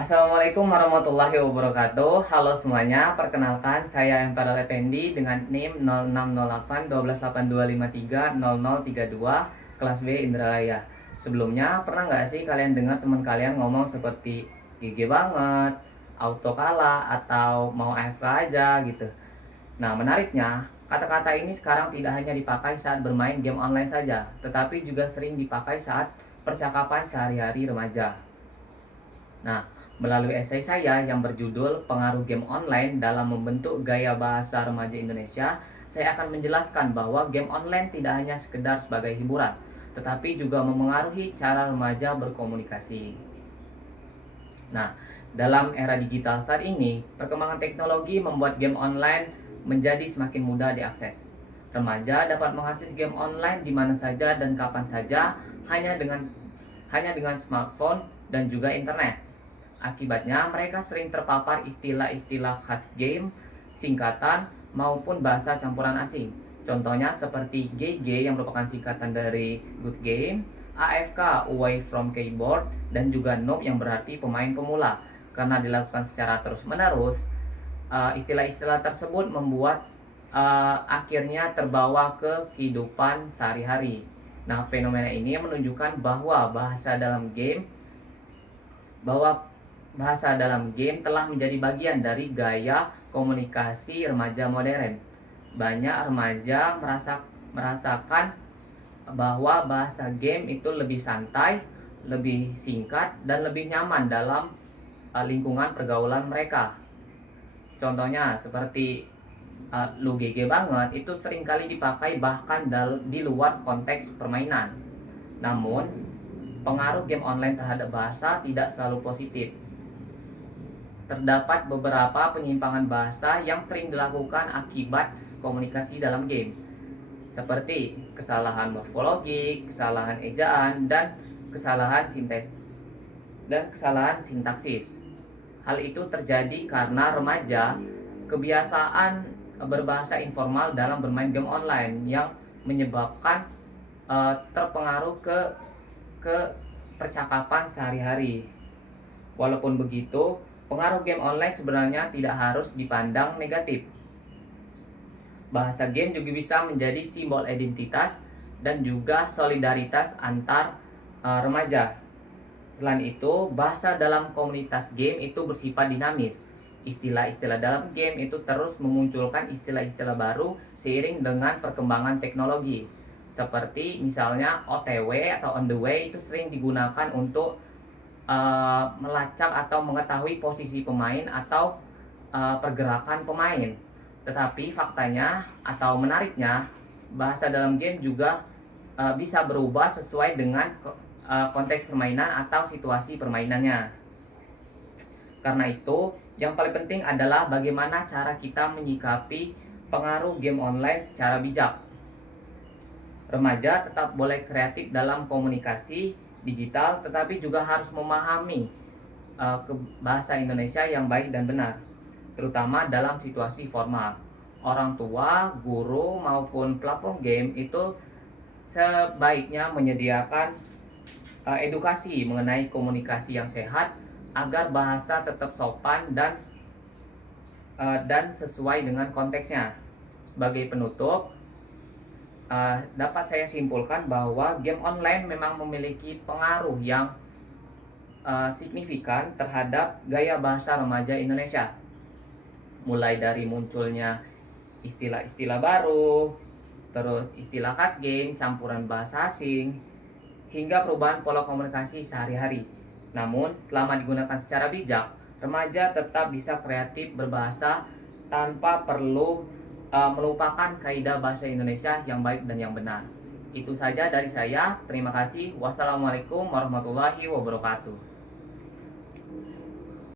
Assalamualaikum warahmatullahi wabarakatuh. Halo semuanya, perkenalkan saya Emperor Effendi dengan NIM 0608 12822530032 kelas B Indralaya. Sebelumnya pernah nggak sih kalian dengar teman kalian ngomong seperti GG banget, auto kalah, atau mau AFK aja gitu? Nah, menariknya, kata-kata ini sekarang tidak hanya dipakai saat bermain game online saja, tetapi juga sering dipakai saat percakapan sehari-hari remaja. Nah, melalui esai saya yang berjudul Pengaruh Game Online dalam Membentuk Gaya Bahasa Remaja Indonesia, saya akan menjelaskan bahwa game online tidak hanya sekedar sebagai hiburan, tetapi juga memengaruhi cara remaja berkomunikasi. Nah, dalam era digital saat ini, perkembangan teknologi membuat game online menjadi semakin mudah diakses. Remaja dapat mengakses game online di mana saja dan kapan saja hanya dengan smartphone dan juga internet. Akibatnya, mereka sering terpapar istilah-istilah khas game, singkatan, maupun bahasa campuran asing. Contohnya seperti GG yang merupakan singkatan dari Good Game, AFK, Away from Keyboard, dan juga Noob yang berarti pemain pemula. Karena dilakukan secara terus-menerus, istilah-istilah tersebut membuat akhirnya terbawa ke kehidupan sehari-hari. Nah, fenomena ini menunjukkan bahwa bahasa dalam game telah menjadi bagian dari gaya komunikasi remaja modern. Banyak remaja merasakan bahwa bahasa game itu lebih santai, lebih singkat, dan lebih nyaman dalam lingkungan pergaulan mereka. Contohnya seperti lu GG banget itu seringkali dipakai bahkan di luar konteks permainan. Namun, pengaruh game online terhadap bahasa tidak selalu positif. Terdapat beberapa penyimpangan bahasa yang sering dilakukan akibat komunikasi dalam game, seperti kesalahan morfologi, kesalahan ejaan, dan kesalahan sintaksis. Hal itu terjadi karena remaja kebiasaan berbahasa informal dalam bermain game online yang menyebabkan terpengaruh ke percakapan sehari-hari. Walaupun begitu, pengaruh game online sebenarnya tidak harus dipandang negatif. Bahasa game juga bisa menjadi simbol identitas dan juga solidaritas antar remaja. Selain itu, bahasa dalam komunitas game itu bersifat dinamis. Istilah-istilah dalam game itu terus memunculkan istilah-istilah baru seiring dengan perkembangan teknologi. Seperti misalnya OTW atau on the way itu sering digunakan untuk melacak atau mengetahui posisi pemain atau pergerakan pemain. Tetapi faktanya atau menariknya, bahasa dalam game juga bisa berubah sesuai dengan konteks permainan atau situasi permainannya. Karena itu, yang paling penting adalah bagaimana cara kita menyikapi pengaruh game online secara bijak. Remaja tetap boleh kreatif dalam komunikasi digital, tetapi juga harus memahami bahasa Indonesia yang baik dan benar, terutama dalam situasi formal. Orang tua, guru, maupun platform game itu sebaiknya menyediakan edukasi mengenai komunikasi yang sehat agar bahasa tetap sopan dan sesuai dengan konteksnya. Sebagai penutup, dapat saya simpulkan bahwa game online memang memiliki pengaruh yang signifikan terhadap gaya bahasa remaja Indonesia. Mulai dari munculnya istilah-istilah baru, terus istilah khas game, campuran bahasa asing, hingga perubahan pola komunikasi sehari-hari. Namun, selama digunakan secara bijak, remaja tetap bisa kreatif berbahasa tanpa perlu melupakan kaidah bahasa Indonesia yang baik dan yang benar. Itu saja dari saya. Terima kasih. Wassalamualaikum warahmatullahi wabarakatuh.